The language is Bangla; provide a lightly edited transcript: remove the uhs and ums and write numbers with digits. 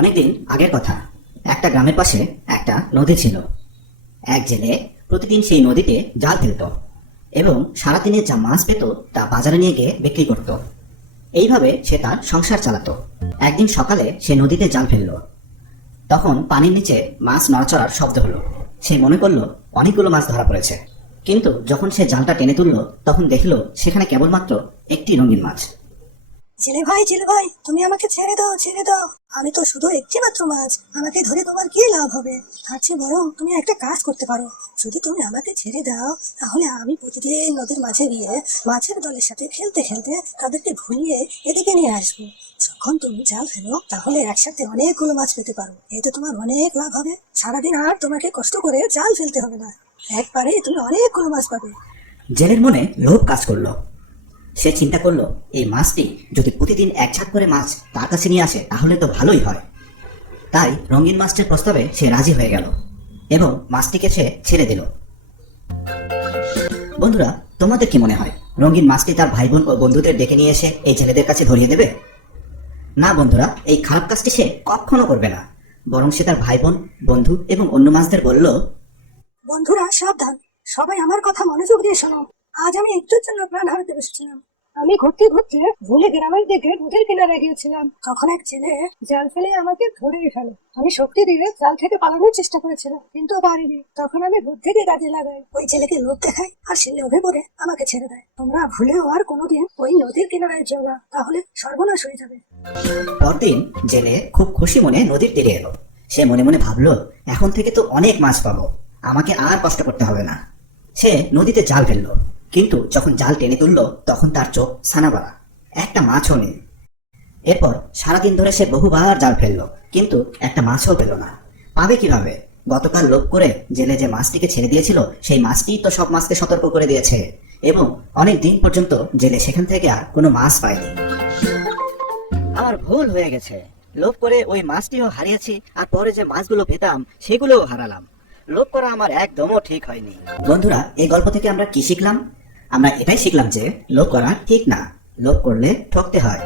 অনেকদিন আগের কথা। একটা গ্রামের পাশে একটা নদী ছিল। এক জেলে প্রতিদিন সেই নদীতে জাল ফেলত এবং সারাদিনে যা মাছ পেত তা বাজারে নিয়ে গিয়ে বিক্রি করত। এইভাবে সে তার সংসার চালাতো। একদিন সকালে সে নদীতে জাল ফেললো। তখন পানির নিচে মাছ নড়াচড়ার শব্দ হলো। সে মনে করলো অনেকগুলো মাছ ধরা পড়েছে, কিন্তু যখন সে জালটা টেনে তুললো তখন দেখলো সেখানে কেবলমাত্র একটি রঙিন মাছ। জেলে ভাই, তুমি আমাকে ছেড়ে দাও, ছেড়ে দাও। আমি তো শুধু একটি মাত্র মাছ, আমাকে ধরে তোমার কি লাভ হবে? তার চেয়ে বরং তুমি একটা কাজ করতে পারো। যদি তুমি আমাকে ছেড়ে দাও, তাহলে আমি প্রতিদিন নদীর মাঝে গিয়ে মাছের দলের সাথে খেলতে খেলতে তাদেরকে ভুলিয়ে এদিকে নিয়ে আসবো। যখন তুমি জাল ফেলো, তাহলে একসাথে অনেকগুলো মাছ পেতে পারো। এতে তোমার অনেক লাভ হবে। সারাদিন আর তোমাকে কষ্ট করে জাল ফেলতে হবে না, একবারে তুমি অনেকগুলো মাছ পাবে। জেলের মনে লোভ কাজ করলো। সে চিন্তা করলো, এই মাছটি যদি প্রতিদিন এক ঝাঁক করে মাছ তার কাছে নিয়ে আসে তাহলে তো ভালোই হয়। তাই রঙিন মাছটির প্রস্তাবে সে রাজি হয়ে গেল এবং মাছটিকে সে ছেড়ে দিল। বন্ধুরা, তোমাদের কি মনে হয় রঙিন মাছটি তার ভাই বোন ও বন্ধুদের ডেকে নিয়ে এসে এই ছেলেদের কাছে ধরিয়ে দেবে? না বন্ধুরা, এই খারাপ কাজটি সে কখনো করবে না। বরং সে তার ভাই বোন, বন্ধু এবং অন্য মাছদের বলল, বন্ধুরা সাবধান, সবাই আমার কথা মনোযোগ দিয়ে শোনো। আজ আমি একটুর জন্য প্রাণ হারাতে বসেছিলাম। আমি ঘুরতে ঘুরতে ভুলে গ্রামের দিকে নদীর কিনারে গিয়েছিলাম। তখন এক ছেলে জাল ফেলে আমাকে ধরে ফেলে। আমি শক্তি দিয়ে জাল থেকে পালানোর চেষ্টা করেছিলাম, কিন্তু পারিনি। তখন আমি বুদ্ধি দিয়ে কাজে লাগাই, ওই ছেলেকে লোভ দেখাই, আর সে লোভে পড়ে আমাকে ছেড়ে দেয়। তোমরা ভুলেও আর কোনোদিন ওই নদীর কিনারায় যেও না, তাহলে সর্বনাশ হয়ে যাবে। পরদিন জেলে খুব খুশি মনে নদীর তীরে এলো। সে মনে মনে ভাবলো, এখন থেকে তো অনেক মাছ পাবো, আমাকে আর কষ্ট করতে হবে না। সে নদীতে জাল ফেললো, কিন্তু যখন জাল টেনে তুললো তখন তার চোখ ছানাবড়া, একটা মাছও নেই। এরপর সারাদিন ধরে সে বহুবার জাল ফেললো, কিন্তু একটা মাছও পেল না। পাবে কিভাবে? গতকাল লোভ করে জেলে যে মাছটিকে ছেড়ে দিয়েছিল সেই মাছটি তো সব মাছকে সতর্ক করে দিয়েছে এবং অনেক দিন পর্যন্ত জেলে সেখান থেকে আর কোনো মাছ পায়নি। আমার ভুল হয়ে গেছে, লোভ করে ওই মাছটিও হারিয়েছি, আর পরে যে মাছগুলো পেতাম সেগুলোও হারালাম। লোভ করা আমার একদমও ঠিক হয়নি। বন্ধুরা, এই গল্প থেকে আমরা কি শিখলাম? আমরা এটাই শিখলাম যে লোভ করা ঠিক না, লোভ করলে ঠকতে হয়।